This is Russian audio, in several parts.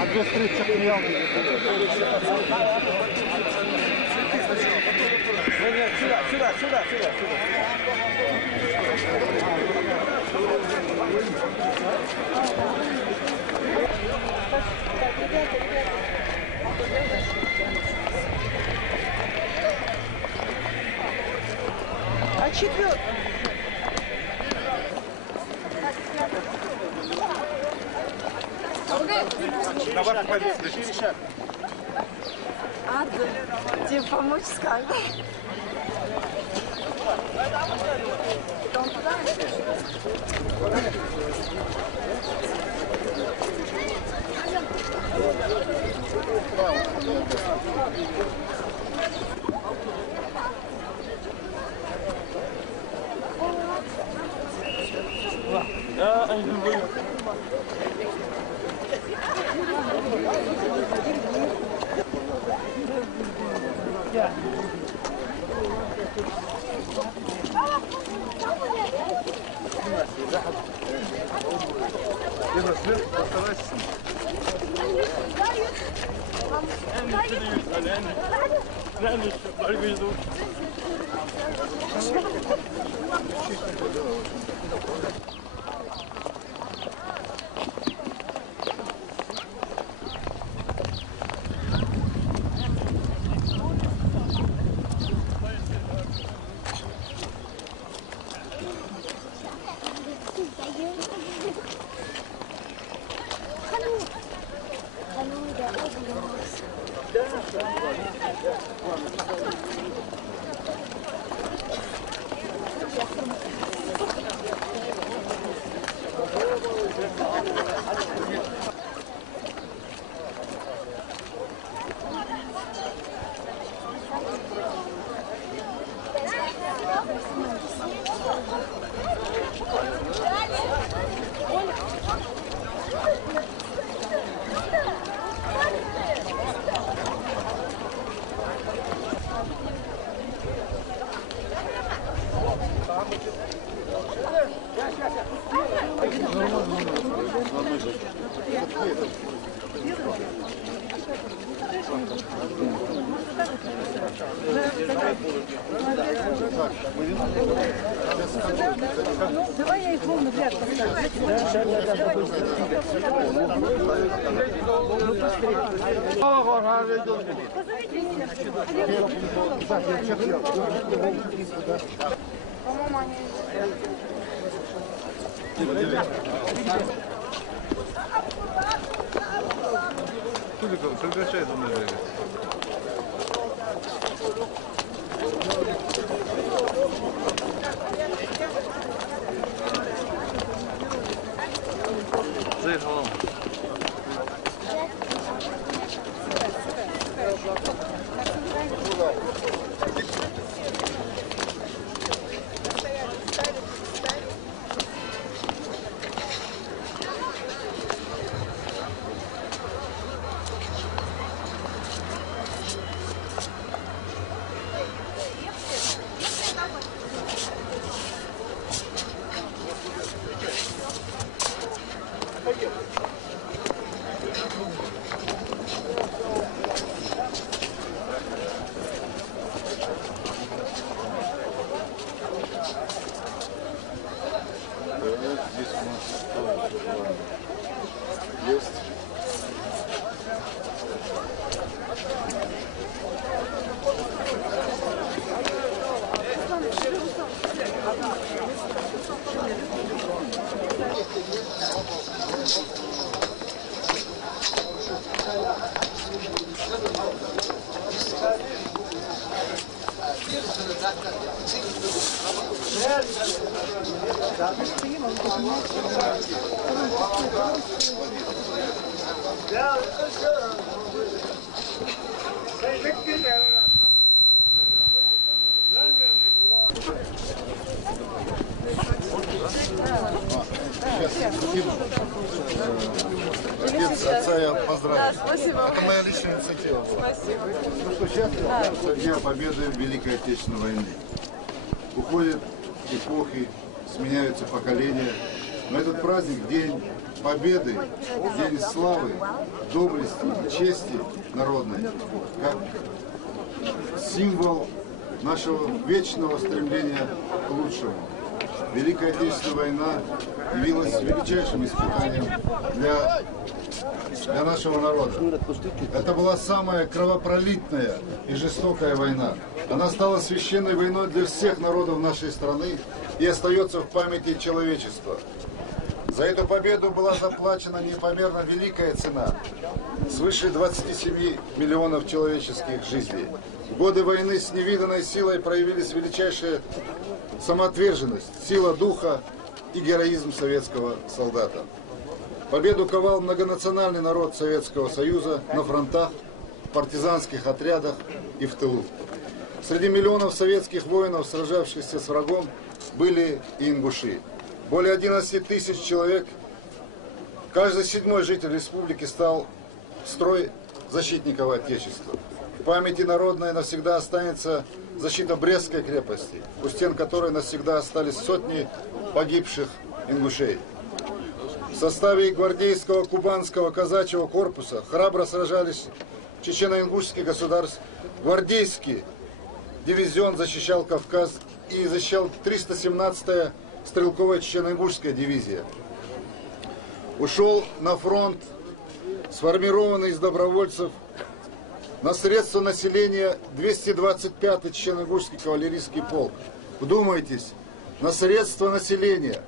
А 230 миллионов. Сюда. А четвертый? Давай поедем. А, да. Тебе помочь с камерой? Давай я их вон в ряд По-моему, они... Куликов, прекращай за мной. Заехал. Отца я поздравляю. Да, спасибо. Это моя личная инициатива. Спасибо. Ну что, сейчас со дня победы в Великой Отечественной войны. Уходят эпохи, сменяются поколения, Но этот праздник, День Победы, День славы, доблести, чести народной, как символ нашего вечного стремления к лучшему. Великая Отечественная война явилась величайшим испытанием для нашего народа. Это была самая кровопролитная и жестокая война. Она стала священной войной для всех народов нашей страны и остается в памяти человечества. За эту победу была заплачена непомерно великая цена, свыше 27 миллионов человеческих жизней. В годы войны с невиданной силой проявились величайшая самоотверженность, сила духа и героизм советского солдата. Победу ковал многонациональный народ Советского Союза на фронтах, в партизанских отрядах и в тылу. Среди миллионов советских воинов, сражавшихся с врагом, были и ингуши. Более 11 тысяч человек, каждый 7-й житель республики стал в строй защитников Отечества. В памяти народной навсегда останется защита Брестской крепости, у стен которой навсегда остались сотни погибших ингушей. В составе гвардейского кубанского казачьего корпуса храбро сражались чечено-ингушский государств. Гвардейский дивизион защищал Кавказ и защищал 317-я стрелковая чечено-ингушская дивизия. Ушел на фронт, сформированный из добровольцев, на средства населения 225-й чечено-ингушский кавалерийский полк. Вдумайтесь, на средства населения.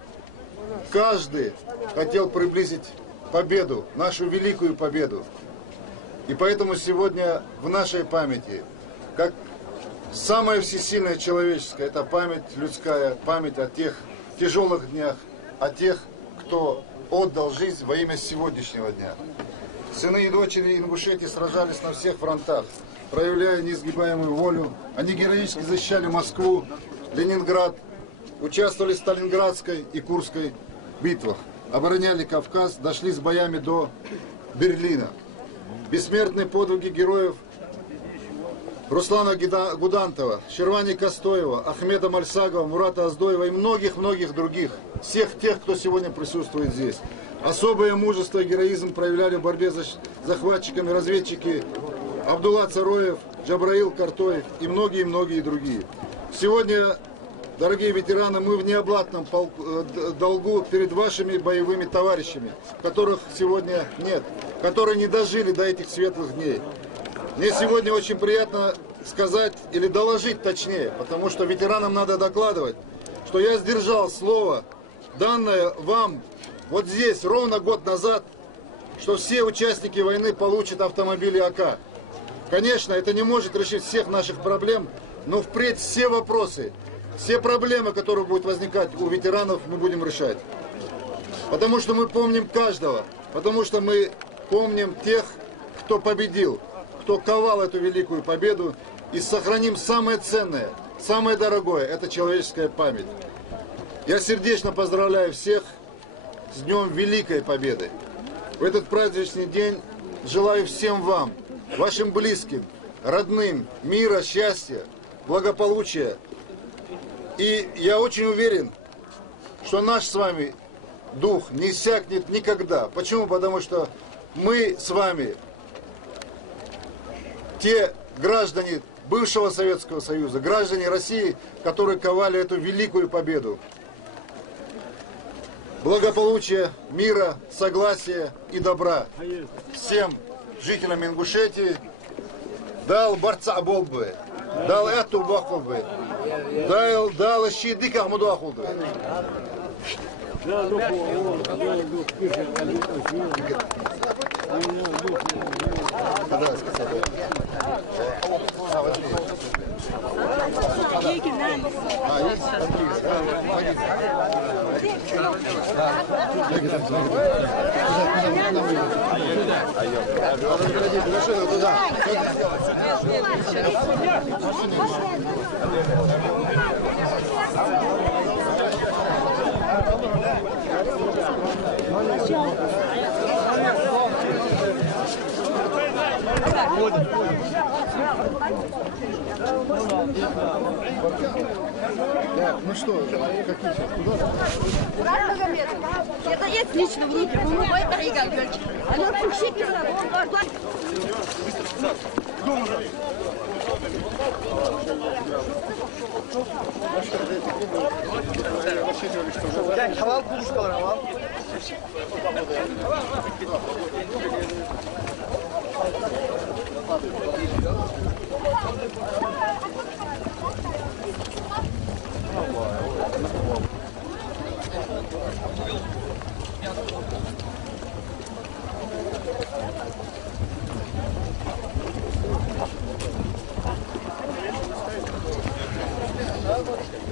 Каждый хотел приблизить победу, нашу великую победу. И поэтому сегодня в нашей памяти, как самое всесильное человеческое, это память людская, память о тех тяжелых днях, о тех, кто отдал жизнь во имя сегодняшнего дня. Сыны и дочери Ингушетии сражались на всех фронтах, проявляя неизгибаемую волю. Они героически защищали Москву, Ленинград, участвовали в Сталинградской и Курской битвах, обороняли Кавказ, дошли с боями до Берлина. Бессмертные подвиги героев Руслана Гудантова, Шервани Костоева, Ахмеда Мальсагова, Мурата Аздоева и многих-многих других, всех тех, кто сегодня присутствует здесь. Особое мужество и героизм проявляли в борьбе с захватчиками разведчики Абдулла Цароев, Джабраил Картоев и многие-многие другие. Сегодня, дорогие ветераны, мы в неоплатном долгу перед вашими боевыми товарищами, которых сегодня нет, которые не дожили до этих светлых дней. Мне сегодня очень приятно сказать, или доложить точнее, потому что ветеранам надо докладывать, что я сдержал слово, данное вам вот здесь ровно год назад, что все участники войны получат автомобили АК. Конечно, это не может решить всех наших проблем, но впредь все вопросы, все проблемы, которые будут возникать у ветеранов, мы будем решать. Потому что мы помним каждого, потому что мы помним тех, кто победил, кто ковал эту великую победу, и сохраним самое ценное, самое дорогое, это человеческая память. Я сердечно поздравляю всех с Днем Великой Победы. В этот праздничный день желаю всем вам, вашим близким, родным, мира, счастья, благополучия. И я очень уверен, что наш с вами дух не иссякнет никогда. Почему? Потому что мы с вами те граждане бывшего Советского Союза, граждане России, которые ковали эту великую победу. Благополучия, мира, согласия и добра всем жителям Ингушетии. Дал борца болбы, дал эту бахолбы, дал щидык Ахмаду Ахулды. Вот. Так, ну что, какие сейчас? Куда? Это есть лично в руки. Мы это и говорим. Она пушите, Halal kuluçkalar halal.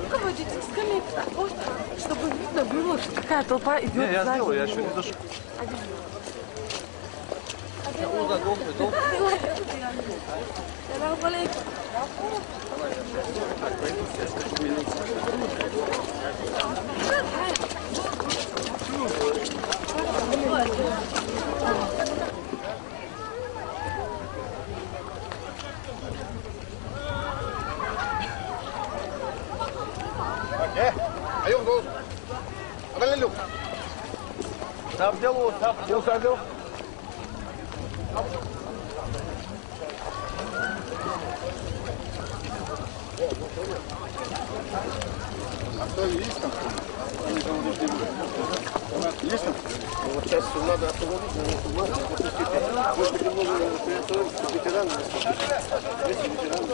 Руководите скамейку так, вот, чтобы видно было, что какая толпа идет. Не, я сделаю, я еще не дошел. Салам алейкум. Ayol gol. Abang lu. Tap dia lu, tap dia saja. Есть там? Есть там? Вот сейчас надо освободить, надо запустить. Может быть, немного ветеранов. Есть ветераны.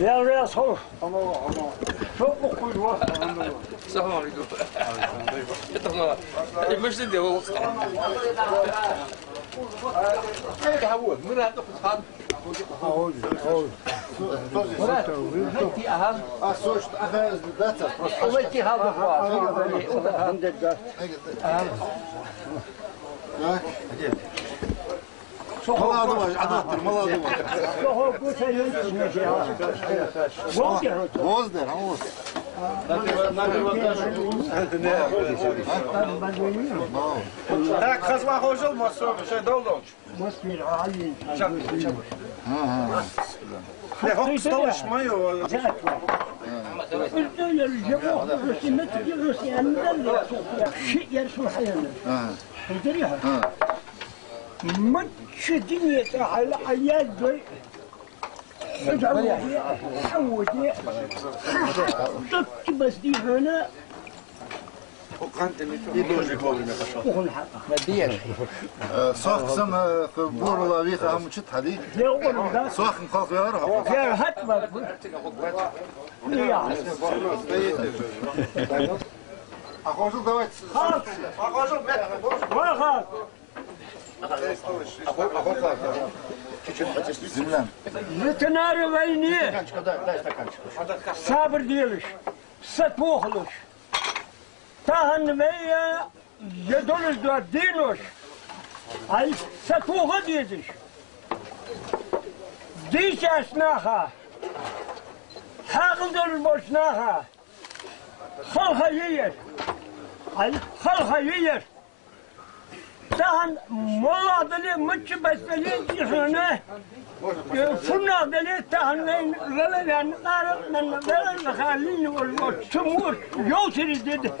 Ya resul. Çok mu kuyruğu? السلام عليكم. مش ندي هو А, слушай, ага, дата. Увойти халда Молодого, адоптер, молодого. Воздер, а вот. Так, хазва хожил, масо, şey doldu. Ne hop çalışmıyor. ماتش دنيا على عيال دول حودي ضبط بس دي هنا Soğuksan borla bir ham çıt hadi. Soğukun kalkıyor ha. يا هتبة يا Ахожу давай. Хожил, واخا Землян. ветеринары войне صابر ديالش ستوخلش تاهن ميا يدولش دو دينوش اي ستوخ ديزش ديش اسناخا حاقل دول بوشناخا خلخا يير اي خلخا يير تاهن مولا دلي مچ بسلي جهنه فنا دلي تاهن لا يعني من لا خالين والموت يوسري دد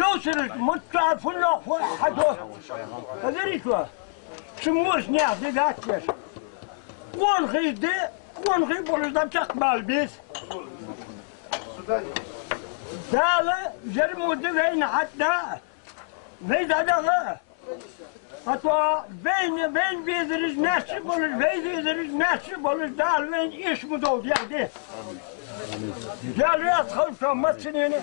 يوسري متع فنا حدو هذريتوا سموش نيا داتير وان خيد وان خيد بولزدان تقبل بيس داله جرمود وين حتى ويدا دغه Hatta ben beziriz nasip olur, beziriz nasip olur, dal ben iş mi doldu yani. Gel kalsa maçını.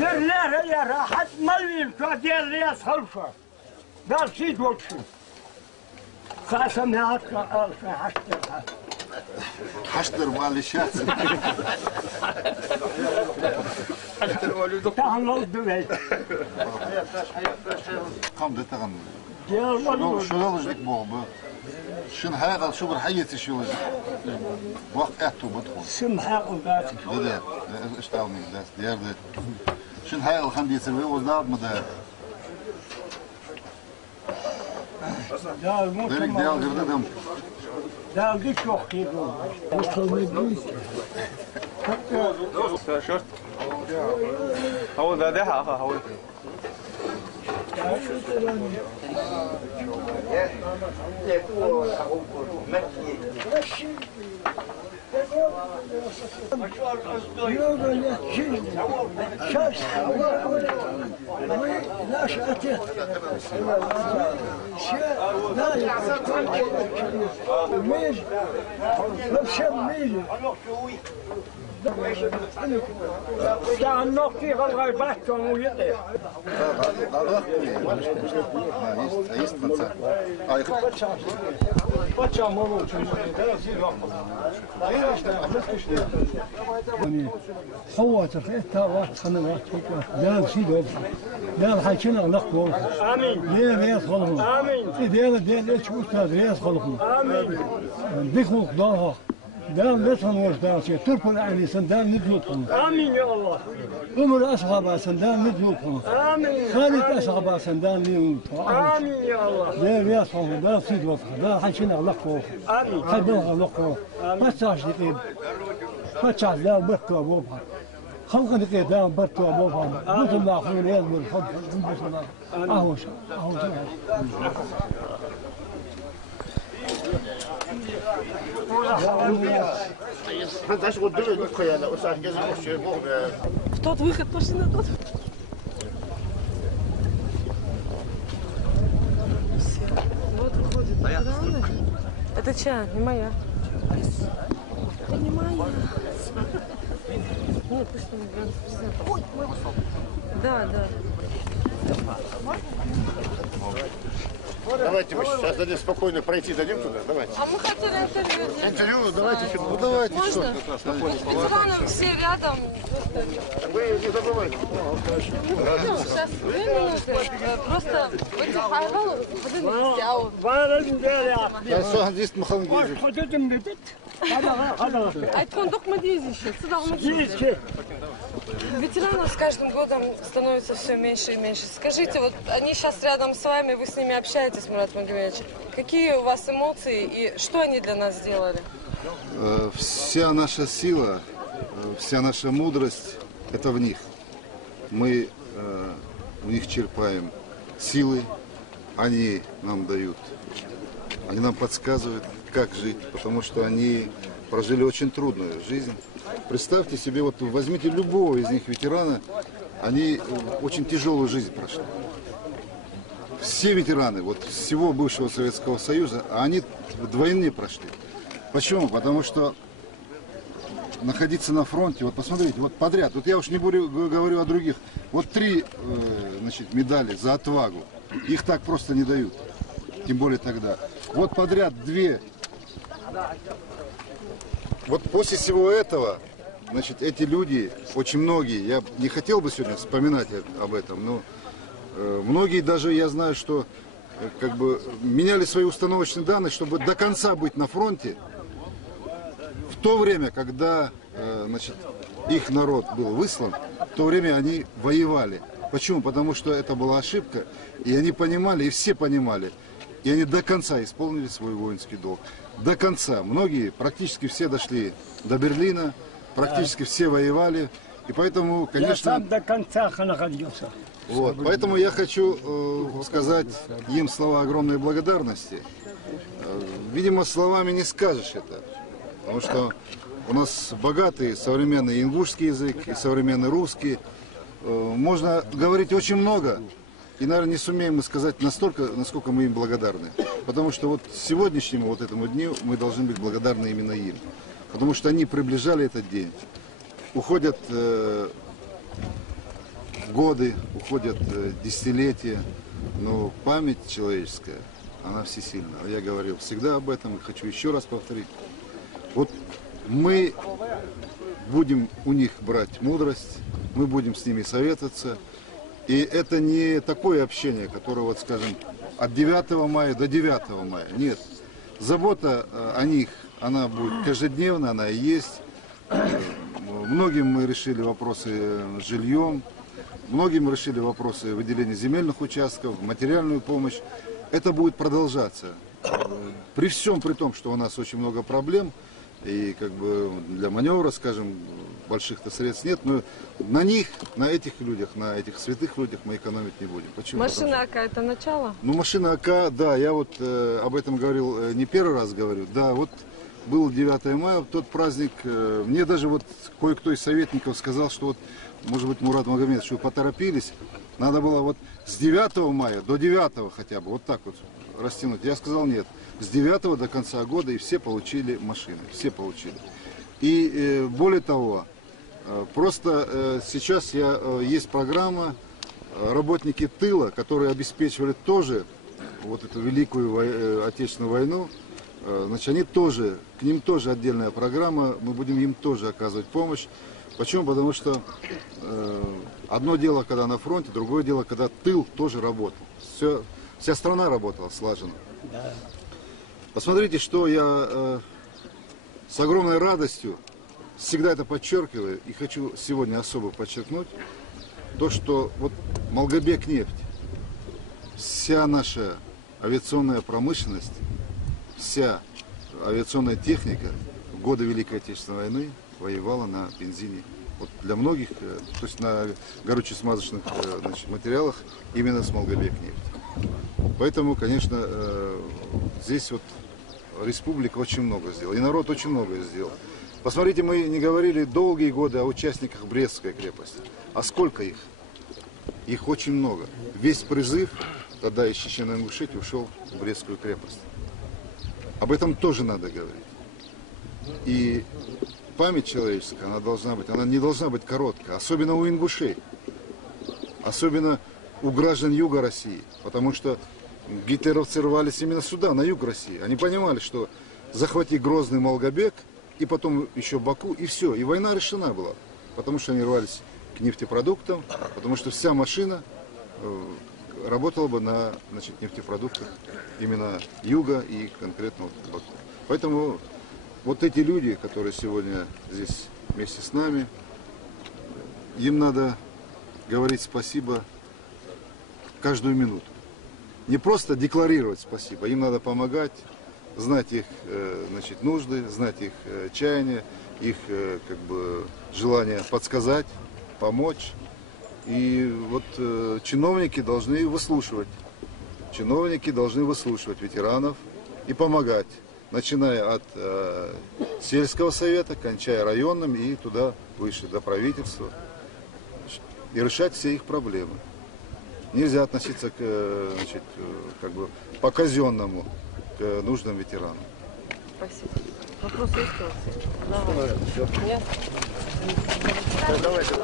Yerlere ya rahat malıyım şu gel kalsa. Dal şey olsun. Kalsa ne hatta alsa hasta. حشدر والشات تعال دبي قام دتغن يا الله شو لك بابا شن هذا شو برحيتي شو وقعته بدخل سمحة قلت ده اشتغلني ده ديار ده شن هذا الخندي يسوي وزاد مدار ده الموت ذلك ديال غير دم ده دي شو حكيته شورت هو ده هو ده النقطة غلغلبات ويطير есть конца. А их حوت الخيطة وخنوات دال سيدو دال حاكينا غلقوا آمين ديال رياض خلقهم آمين ديال شوشنا رياض خلقهم آمين بيخلق دارها دال نتهم ورثاتي تركوا الأعني سندال ندلوكم آمين يا الله عمر أصحابها سندال ندلوكم آمين خالد أصحابها سندال نيوم آمين يا الله ديال رياض خلقهم دال سيدو دال حاكينا غلقوا آمين خدوها غلقوا ما تساعش دقيق ما تساعش دال بركوا أبوبها خلق دقيق دال بركوا أبوبها مثل ما أخوين يزمر الحب أهو В тот выход пошли на тот. Вот выходит. Странно. Это чья? Не моя. Это не моя. Нет, пусть не знаю. Да, да. Давайте мы сейчас дадим спокойно пройти, дадим туда, давайте. А мы хотели интервью делать. Интервью, давайте. Ну давайте Можно? Ветераны все рядом. Вы не забывайте. Сейчас 2 минуты. Просто будьте хайвал, поднимите. وارد داري Я согандист Махангизи. خدتم بدت هذا Айтқан док мы еще. Сюда мы جيت Ветеранов с каждым годом становится все меньше и меньше. Скажите, вот они сейчас рядом с вами, вы с ними общаетесь, Мурат Магомедович. Какие у вас эмоции и что они для нас сделали? Вся наша сила, вся наша мудрость – это в них. Мы у них черпаем силы, они нам дают, они нам подсказывают, как жить, потому что они прожили очень трудную жизнь. Представьте себе, вот возьмите любого из них ветерана, они очень тяжелую жизнь прошли. Все ветераны вот всего бывшего Советского Союза, они вдвойне прошли. Почему? Потому что находиться на фронте, вот посмотрите, вот подряд, вот я уж не говорю о других, вот 3 значит, медали за отвагу, их так просто не дают, тем более тогда. Вот подряд 2. Вот после всего этого, значит, эти люди, очень многие, я не хотел бы сегодня вспоминать об этом, но многие даже, я знаю, что как бы меняли свои установочные данные, чтобы до конца быть на фронте, в то время, когда, значит, их народ был выслан, в то время они воевали. Почему? Потому что это была ошибка, и они понимали, и все понимали, и они до конца исполнили свой воинский долг. До конца. Многие, практически все дошли до Берлина, практически все воевали. И поэтому, Я конечно... сам до конца находился. Вот, поэтому я хочу сказать им слова огромной благодарности. Видимо, словами не скажешь это. Потому что у нас богатый современный ингушский язык и современный русский. Можно говорить очень много. И, наверное, не сумеем мы сказать настолько, насколько мы им благодарны. Потому что вот сегодняшнему вот этому дню мы должны быть благодарны именно им. Потому что они приближали этот день. Уходят годы, уходят десятилетия, но память человеческая, она всесильна. Я говорил всегда об этом и хочу еще раз повторить, Вот мы будем у них брать мудрость, мы будем с ними советоваться. И это не такое общение, которое, вот, скажем, от 9 мая до 9 мая. Нет. Забота о них, она будет каждодневно, она и есть. Многим мы решили вопросы с жильем, многим решили вопросы выделения земельных участков, материальную помощь. Это будет продолжаться. При всем при том, что у нас очень много проблем, и как бы для маневра, скажем, больших-то средств нет, но на них, на этих людях, на этих святых людях мы экономить не будем. Почему? Машина АК это начало? Ну, машина АК, да, я вот об этом говорил, не первый раз говорю, да, вот был 9 мая, тот праздник, мне даже вот кое-кто из советников сказал, что вот, может быть, Мурат Магомедович, вы поторопились, надо было вот с 9 мая до 9 хотя бы, вот так вот растянуть. Я сказал нет, с 9 до конца года и все получили машины, все получили. И более того, просто сейчас есть программа работники тыла, которые обеспечивали тоже вот эту Великую Отечественную войну. Значит, они тоже, к ним тоже отдельная программа, мы будем им тоже оказывать помощь. Почему? Потому что одно дело, когда на фронте, другое дело, когда тыл тоже работал. Вся страна работала слаженно. Посмотрите, что я с огромной радостью всегда это подчеркиваю и хочу сегодня особо подчеркнуть, то, что вот Малгобекнефть, вся наша авиационная промышленность, вся авиационная техника в годы Великой Отечественной войны воевала на бензине. Вот для многих, то есть на горюче-смазочных материалах именно с Малгобекнефть. Поэтому, конечно, здесь вот республика очень много сделала, и народ очень многое сделал. Посмотрите, мы не говорили долгие годы о участниках Брестской крепости. А сколько их? Их очень много. Весь призыв тогда из Чечено-Ингушетии ушел в Брестскую крепость. Об этом тоже надо говорить. И память человеческая, она должна быть, она не должна быть короткая, особенно у ингушей, особенно у граждан юга России, потому что гитлеровцы рвались именно сюда, на юг России. Они понимали, что захвати Грозный, Малгобек, и потом еще Баку, и все. И война решена была, потому что они рвались к нефтепродуктам, потому что вся машина работала бы на, значит, нефтепродуктах именно юга и конкретно Баку. Поэтому вот эти люди, которые сегодня здесь вместе с нами, им надо говорить спасибо каждую минуту. Не просто декларировать спасибо, им надо помогать, знать их значит, нужды, знать их чаяния, их как бы, желание подсказать, помочь. И вот чиновники должны выслушивать. Чиновники должны выслушивать ветеранов и помогать, начиная от сельского совета, кончая районным и туда выше, до правительства, и решать все их проблемы. Нельзя относиться значит, как бы по-казенному к нужным ветеранам. Спасибо. Вопросы есть у вас? Нет? Давайте.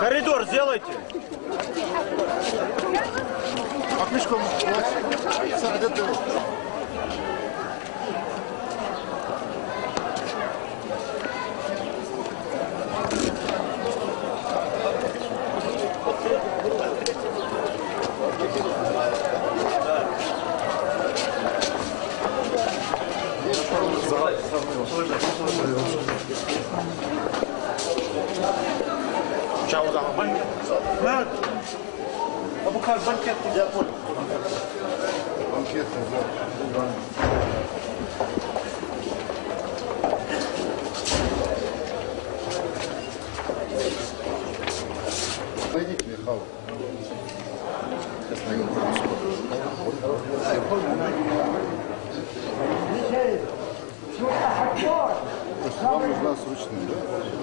Коридор сделайте. А книжку Я понял. банкет. Найдите Михаила. Вам нужна срочная, да?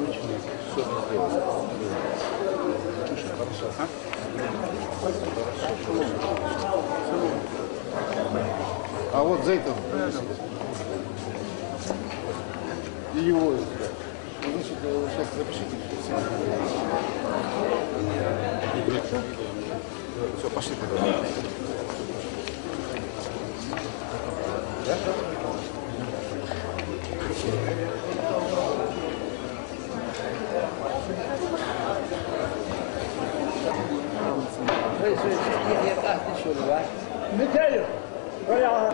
Срочная. Все сделано. Хорошо. Хорошо. А вот Зейтов. И его. Значит, сейчас запишите. Все, пошли тогда. Да? مثال ولا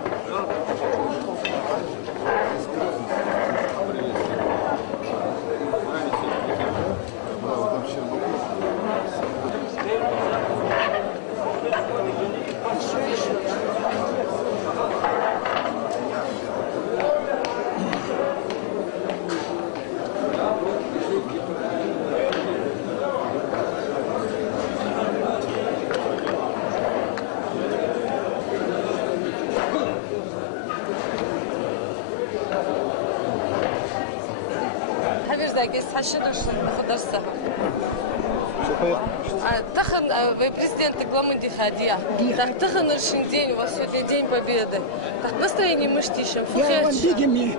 Тахан, вы президент Гламанди Хадия. Так, Тахан решен день, у вас сегодня День Победы. Так, настроение мы штишем. يا وديك مي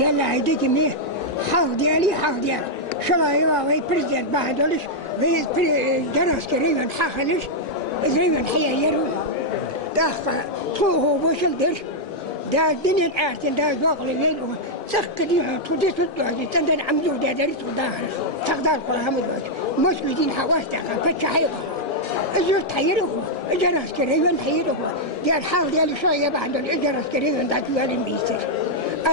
قال لها هديك مي حق ديالي حق ديال شرايوا وي بريزيدنت بعدولش وي درس كريم حخلش تقريبا حيايرو داخ طوه وشل درش دا الدنيا الآتين دا زوقل الليل سخ ديها تودي تودي تندن عمدو دا درس وداخل تقدر قرها مدوج مش بدين حواس تاخل فتش حيوه اجو تحيره اجرس كريم تحيره ديال حال ديال شويه بعد اجرس كريم دا تولي ميسر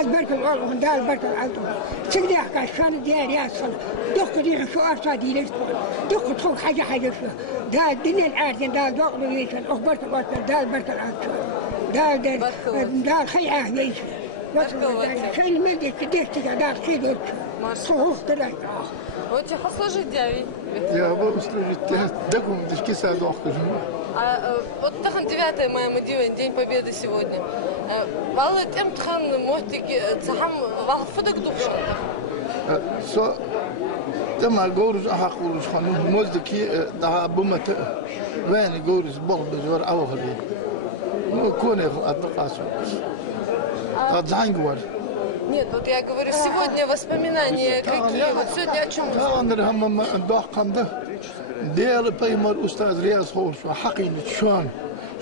البرك الأول دا البرك الأول سيدي عشان ديال ياسل دق دي شو أرصادي لسه دق تخو حاجة شو دا الدنيا الآتين دا زوقل يشل أخبرت الوطن دا البرك الأول دا الخيعة يشل شيء المدي كديش دا خير صحوف تلاقي Вот я послужить дяви. Я буду служить докум, дышки садок. Вот тахан 9 мая мы делаем День Победы сегодня. Валы тем тахан мотики цахам вал фудак душан. Со تم الجورز أحقولش خانوم مزدكي ده بمت وين الجورز بول بزور أوهري مو كونه أتقاسو قد زانجور. Нет, вот я говорю, сегодня воспоминания какие? Вот сегодня о чем? لا أنا هم ضاق قمده ديال بيمر أستاذ رياض خور شو حقيني شون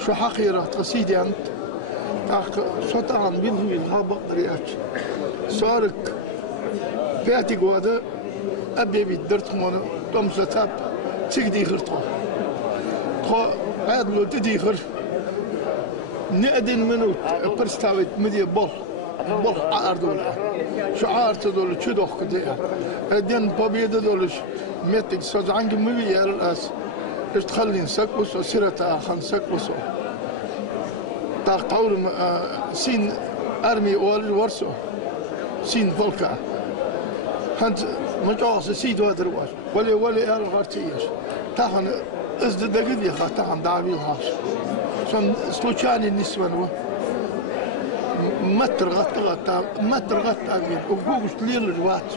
شو حقيرة قصيدة أنت شو تعم بينهم الهابق رياض صارك فاتي قواده أبي بيدرت مونه توم ستاب تيجي خرطه خو عادلو تدي خر نقدن منو برستاويت مدي بول عاردول شعار تدول شدوخ كده الدين بابيد دولش ميتك سجعنج مبي الأس اشتخلي نسكبس وسيرة خنسكبس تقول سين أرمي أول ورسو سين فولكا هنت مجاز سيد وادرواش ولا الغرتيش تاخن ازددقدي خا تاخن دعوي الهاش شون سلوشاني النسوان متر غطى وقوش ليل الواتس.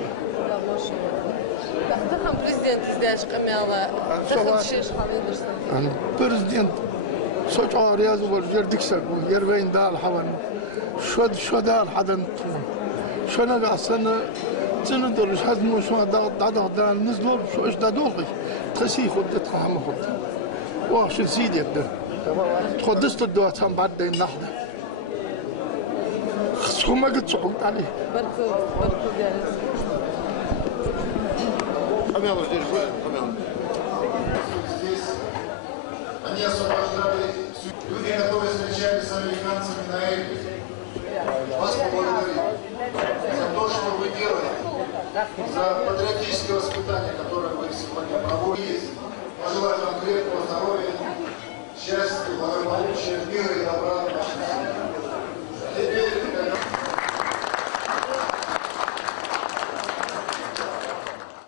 تاخن بريزيدنت ازداش قميالة تاخن شيش خالد بريزيدنت صوت رياض ورجردك سقو يربين دال حوان شو دال حدا نطون شو نقع السنة تندرج حزمو شو دا نزلوا شو ايش دا دوغي تخسي خدت خام خد واش سيدي يبدا تخدست الدوات هم بعد النهضة خصكم ما قد صعود عليه بركو جالس Они освобождали люди, которые встречались с американцами на Эльбе. Вас поблагодарить за то, что вы делаете, за патриотическое воспитание, которое вы сегодня проводите. Пожелать вам крепкого здоровья,